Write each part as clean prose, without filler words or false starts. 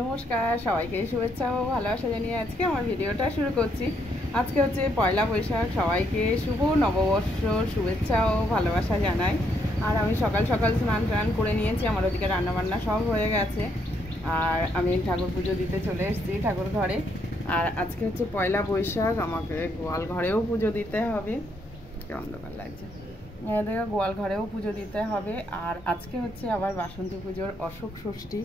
নমস্কার সবাইকে, শুভেচ্ছা ও ভালোবাসা জানিয়ে আজকে আমার ভিডিওটা শুরু করছি। আজকে হচ্ছে পয়লা বৈশাখ, সবাইকে শুভ নববর্ষ শুভেচ্ছা ও ভালোবাসা জানাই। আর আমি সকাল সকাল স্নান টান করে নিয়েছি, আমার ওদিকে রান্নাবান্না সব হয়ে গেছে। আর আমি ঠাকুর পুজো দিতে চলে এসেছি ঠাকুর ঘরে। আর আজকে হচ্ছে পয়লা বৈশাখ, আমাকে গোয়াল ঘরেও পুজো দিতে হবে। অন্ধকার লাগছে, দেখো গোয়াল ঘরেও পুজো দিতে হবে। আর আজকে হচ্ছে আবার বাসন্তী পুজোর অশোক ষষ্ঠী,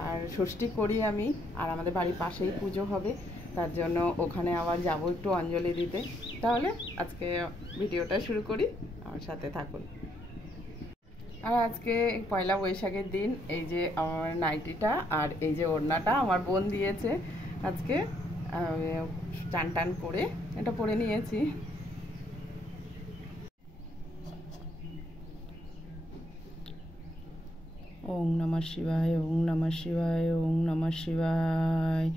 আর ষষ্ঠী করি আমি। আর আমাদের বাড়ির পাশেই পুজো হবে, তার জন্য ওখানে আবার যাবো একটু অঞ্জলি দিতে। তাহলে আজকে ভিডিওটা শুরু করি, আমার সাথে থাকুন। আর আজকে পয়লা বৈশাখের দিন, এই যে আমার নাইটিটা আর এই যে ওড়নাটা আমার বোন দিয়েছে। আজকে টান টান করে এটা পরে নিয়েছি। ওং নমঃ শিবায়, ওং নমঃ শিবায়, ওং নমঃ শিবায়।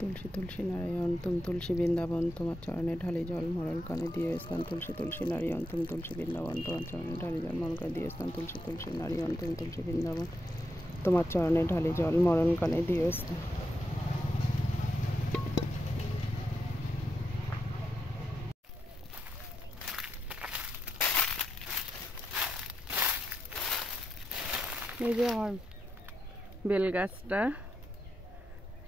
তুলসী তুলসী নারায়ণ তুম তুলসী বৃন্দাবন, তোমার চরণে ঢালি জল মরণ কানে দিয়ে স্থান। তুলসী তুলসী নারায়ণ তুম তুলসী বৃন্দাবন, তোমার চরণে ঢালি জল মরণ কানে দিয়ে স্থান। তুলসী তুলসী নারায়ণ তুম তুলসী বৃন্দাবন, তোমার চরণে ঢালি জল মরণ কানে দিয়ে স্থান। এই যে আমার বেল গাছটা,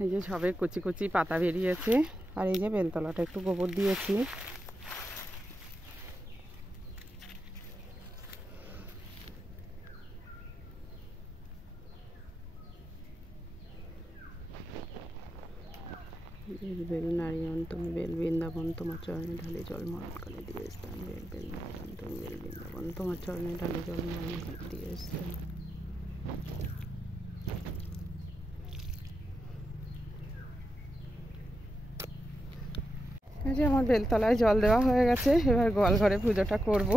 এই যে সবে কচি কচি পাতা বেরিয়েছে। আর এই যে বেলতলাটা একটু গোবর দিয়েছি। বেল নারিয়ণ তুমি বেল বৃন্দাবন, তোমার চরণে ঢালি জল মরণ কালে দিয়ে স্থান। বেল বেল নারিয়ণ তুমি বেল বৃন্দাবন, তোমার চরণে ঢালি জল মরণ কালে দিয়ে স্থান। এই যে আমার বেলতলায় জল দেওয়া হয়ে গেছে, এবার গোয়াল ঘরে পুজোটা করব।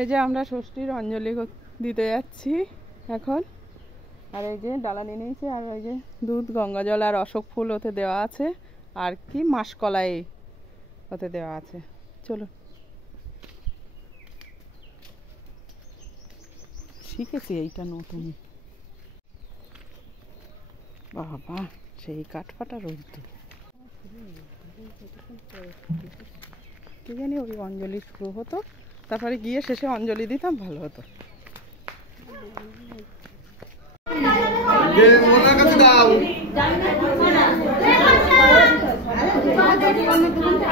এই যে আমরা ষষ্ঠীর অঞ্জলি দিতে যাচ্ছি এখন। আর এই যে ডালা নিয়ে নিয়েছি, আর ওই যে দুধ গঙ্গা জল আর অশোক ফুল ওতে দেওয়া আছে, আর কি মাসকলাই ওতে দেওয়া আছে। চলো, শিখেছি এইটা নতুন। বাবা সেই কাঠফাটা রোদ, কি জানি ওই অঞ্জলি শুরু হতো, তারপরে গিয়ে শেষে অঞ্জলি দিতাম, ভালো হতো।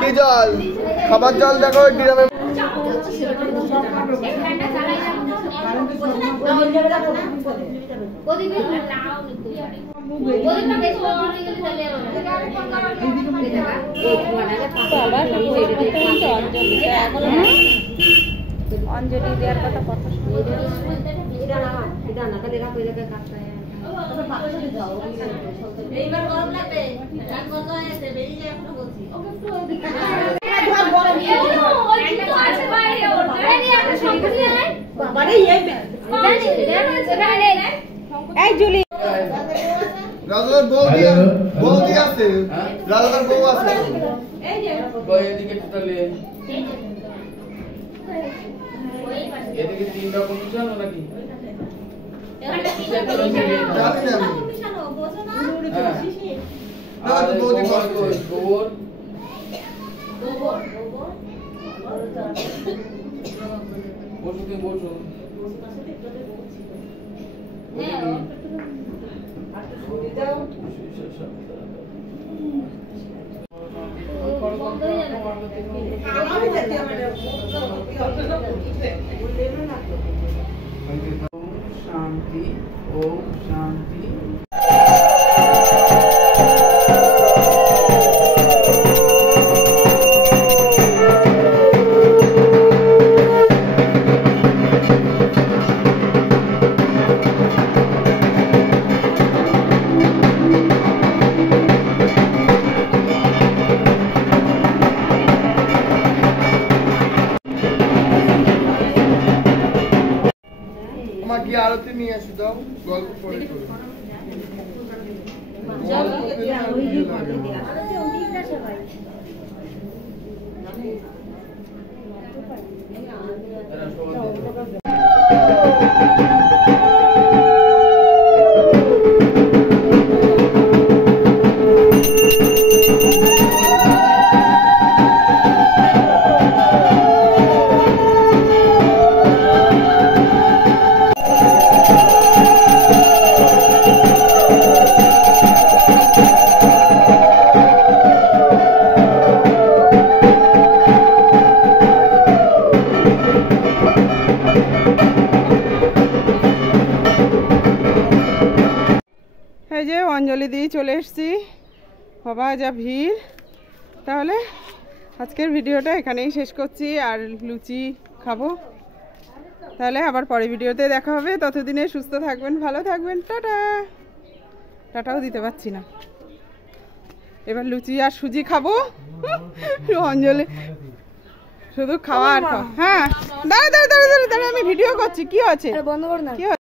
কি জল? খাবার জল দেখো। অঞ্জলি দেওয়ার কথা কথা এইবার গরম লাগবে রাত কত হয়েছে বেরিয়ে এখনো বলছি এই জুলি রাজার বউ দিয়ে আছে রাজার বউ আছে কই এদিকে তাহলে এদিকে তিন রকম জানো নাকি জানি না আমি মিশানো বোঝো না না তো বৌদি কষ্ট গোবর বসো তুমি বসো শান্তি ওম শান্তি আমার কি আরতি নিয়ে আসি দাও গল্প পড়ে করো এরা সবাই এই যে অঞ্জলি দিয়ে চলে এসেছি বাবা যা ভিড় তাহলে আজকের ভিডিওটা এখানেই শেষ করছি আর লুচি খাবো তাহলে আবার পরে ভিডিওতে দেখা হবে ততদিনে সুস্থ থাকবেন ভালো থাকবেন টাটা টাটাও দিতে পারছি না এবার লুচি আর সুজি খাবো অঞ্জলি শুধু খাওয়া আর খাওয়া হ্যাঁ দাঁড়া দাঁড়া দাঁড়া দাঁড়া আমি ভিডিও করছি কি আছে বন্ধ কর না কি